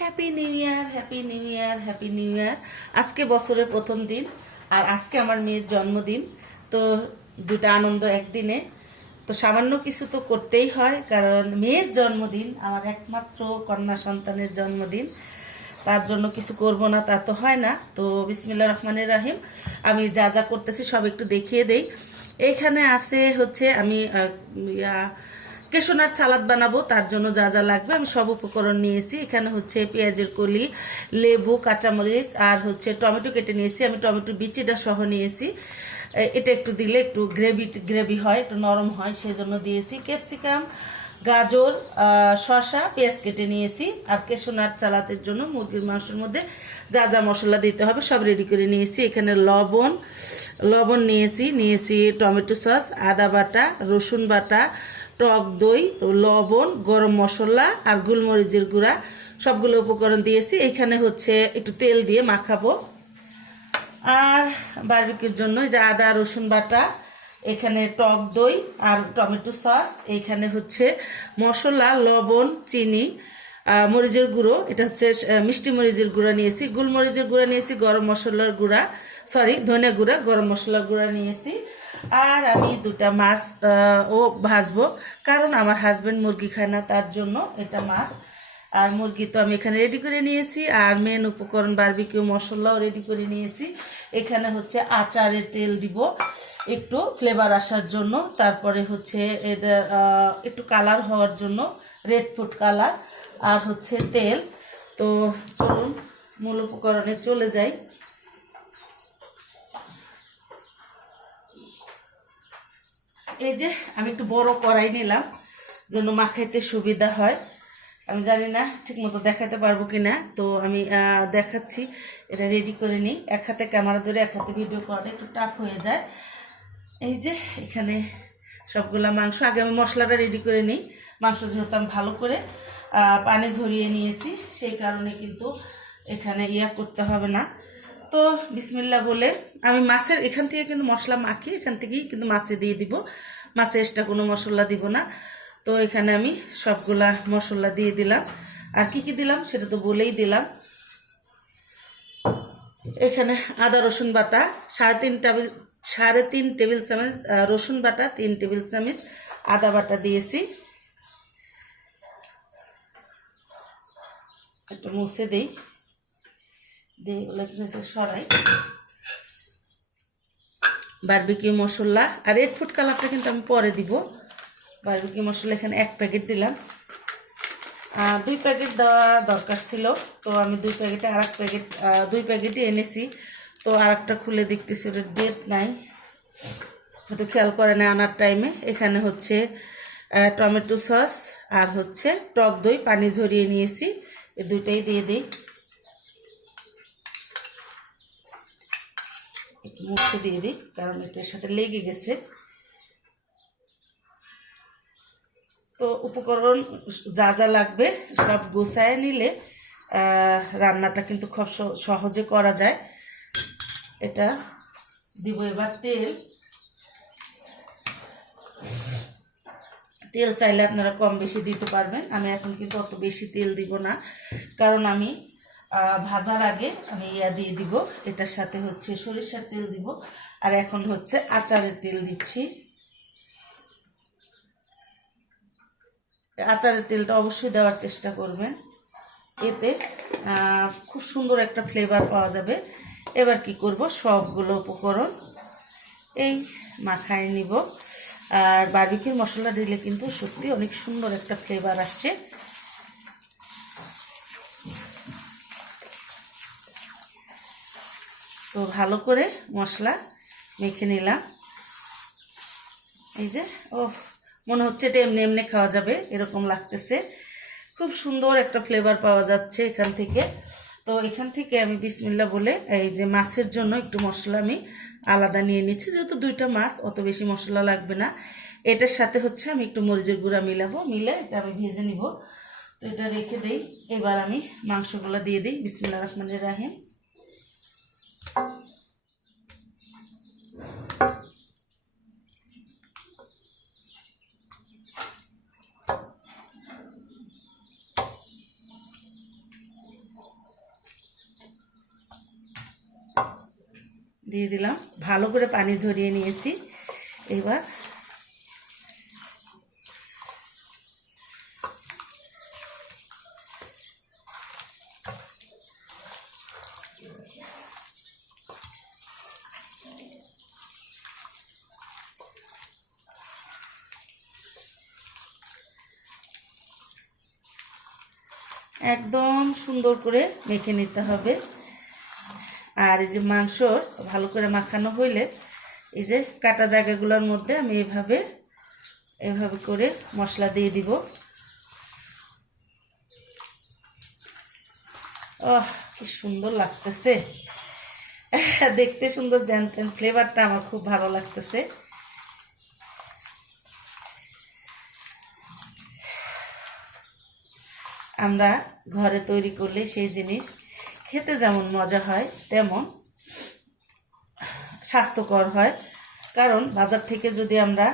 Happy new year happy new year happy new year আজকে বছরের প্রথম দিন আর আজকে আমার মেয়ের জন্মদিন। তো দুটা আনন্দ একদিনে। তো সামান্য কিছু তো করতেই হয়, কারণ মেয়ের জন্মদিন আমার একমাত্র কন্যা সন্তানের জন্মদিন। তার জন্য কিছু করব না, তা তো হয় না। তো বিসমিল্লা রহমানের রাহিম। আমি যা যা করতেছি সব একটু দেখিয়ে দেই। এইখানে আছে হচ্ছে আমি কেশনার সালাদ বানাবো, তার জন্য যা যা লাগবে আমি সব উপকরণ নিয়েছি। এখানে হচ্ছে পেঁয়াজের কলি, লেবু, কাঁচামরিচ আর হচ্ছে টমেটো কেটে নিয়েছি। আমি টমেটো বিচিটা সহ নিয়েছি। এটা একটু দিলে একটু গ্রেভি গ্রেভি হয়, একটু নরম হয় সেই জন্য দিয়েছি। ক্যাপসিকাম, গাজর শসা, পেঁয়াজ কেটে নিয়েছি। আর কেশনার চালাতের জন্য মুরগির মাংসের মধ্যে যা যা মশলা দিতে হবে সব রেডি করে নিয়েছি। এখানে লবণ লবণ নিয়েছি নিয়েছি টমেটো সস, আদা বাটা, রসুন বাটা টক দই, লবণ, গরম মশলা আর গোলমরিচের গুঁড়া সবগুলো উপকরণ দিয়েছি। এখানে হচ্ছে একটু তেল দিয়ে মাখাবো। আর বারবিকিউর জন্য যে আদা, রসুন বাটা, এখানে টক দই আর টমেটো সস, এখানে হচ্ছে মশলা, লবণ, চিনি মরিচের গুঁড়ো, এটা হচ্ছে মিষ্টি মরিচের গুঁড়া নিয়েছি, গোলমরিচের গুঁড়া নিয়েছি, গরম মশলার গুঁড়া সরি ধনে গুঁড়া, গরম মশলার গুঁড়া নিয়েছি। আর আমি দুটা মাছ ও ভাজবো। কারণ আমার হাজবেন্ড মুরগি খায় না, তার জন্য এটা মাছ। আর মুরগি তো আমি এখানে রেডি করে নিয়েছি। আর মেন উপকরণ বারবিকিউ মশলাও রেডি করে নিয়েছি। এখানে হচ্ছে আচারের তেল দিব, একটু ফ্লেভার আসার জন্য। তারপরে হচ্ছে এটা একটু কালার হওয়ার জন্য রেড ফুড কালার আর হচ্ছে তেল। তো চলুন, মূল উপকরণে চলে যাই। এই যে আমি একটু বড় করাই নিলাম, যেন মাখাইতে সুবিধা হয়। আমি জানি না ঠিক মতো দেখাতে পারব কি না তো আমি দেখাচ্ছি। এটা রেডি করে নিই। এক হাতে ক্যামেরা ধরে এক হাতে ভিডিও করাটা একটু টাফ হয়ে যায়। এই যে এখানে সবগুলা মাংস। আগে আমি মশলাটা রেডি করে নিই। মাংস যেহেতু আমি ভালো করে পানি ঝরিয়ে নিয়েছি, সেই কারণে কিন্তু এখানে ইয়া করতে হবে না। তো বিসমিল্লা বলে আমি মাছের এখান থেকে কিন্তু মশলা মাখি, এখান থেকেই কিন্তু মাছে দিয়ে দিব। মাছে এক্সট্রা কোনো মশলা দিব না। তো এখানে আমি সবগুলা মশলা দিয়ে দিলাম। আর কি কি দিলাম সেটা তো বলেই দিলাম। এখানে আদা, রসুন বাটা, সাড়ে তিন টেবিল, সাড়ে তিন টেবিল চামচ রসুন বাটা, তিন টেবিল চামচ আদা বাটা দিয়েছি। একটু মুছে দিই। দিয়ে এগুলো এখানে দিয়ে সরাই। বারবিকিউ মশলা। আর রেড ফুড কালারটা কিন্তু আমি পরে দিব। বারবিকিউ মশলা এখানে এক প্যাকেট দিলাম। দুই প্যাকেট দেওয়া দরকার ছিল। তো আমি দুই প্যাকেটে আর এক প্যাকেট দুই প্যাকেটই এনেছি। তো আর একটা খুলে দেখতেছি, ওটার ডেট নাই। হয়তো খেয়াল করে না আনার টাইমে এখানে হচ্ছে টমেটো সস আর হচ্ছে টক দই। পানি ঝরিয়ে নিয়েছি। এই দুইটাই দিয়ে দিই। মুছে দিয়ে দিই, কারণ এটার সাথে লেগে গেছে। তো উপকরণ যা যা লাগবে সব গোছায় নিলে রান্নাটা কিন্তু খুব সহ- সহজে করা যায়। এটা দিব এবার তেল। তেল চাইলে আপনারা কম বেশি দিতে পারবেন। আমি এখন কিন্তু অত বেশি তেল দিব না, কারণ আমি ভাজার আগে আমি ইয়া দিয়ে দিব। এটার সাথে হচ্ছে সরিষার তেল দিব। আর এখন হচ্ছে আচারের তেল দিচ্ছি। আচারের তেলটা অবশ্যই দেওয়ার চেষ্টা করবেন। এতে খুব সুন্দর একটা ফ্লেভার পাওয়া যাবে। এবার কি করব? সবগুলো উপকরণ এই মাখায় নিব। আর বারবিকিউর মশলা দিলে কিন্তু সত্যি অনেক সুন্দর একটা ফ্লেভার আসছে। তো ভালো করে মশলা মেখে নিলাম। এই যে ও মনে হচ্ছে এটা এমনি এমনি খাওয়া যাবে, এরকম লাগতেছে। খুব সুন্দর একটা ফ্লেভার পাওয়া যাচ্ছে এখান থেকে। তো এখান থেকে আমি বিসমিল্লা বলে এই যে মাছের জন্য একটু মশলা আমি আলাদা নিয়ে নিচ্ছি। যেহেতু দুইটা মাছ, অত বেশি মশলা লাগবে না। এটার সাথে হচ্ছে আমি একটু মরিচের গুঁড়া মিলাবো, মিলে এটা আমি ভেজে নিব। তো এটা রেখে দেই। এবার আমি মাংসগুলো দিয়ে দিই। বিসমিল্লা রহমানের রাহিম। দিয়ে দিলাম। ভালো করে পানি ঝরিয়ে নিয়েছি। এবার একদম সুন্দর করে মেখে নিতে হবে। আর এই যে মাংস ভালো করে মাখানো হইলে এই যে কাটা জায়গাগুলোর মধ্যে আমি এভাবে এভাবে করে মশলা দিয়ে দিব। আহ কি সুন্দর লাগতেছে। দেখতে সুন্দর জানতেন ফ্লেভারটা আমার খুব ভালো লাগতেছে। আমরা ঘরে তৈরি করলে সেই জিনিস খেতে যেমন মজা হয় তেমন স্বাস্থ্যকর হয়। কারণ বাজার থেকে যদি আমরা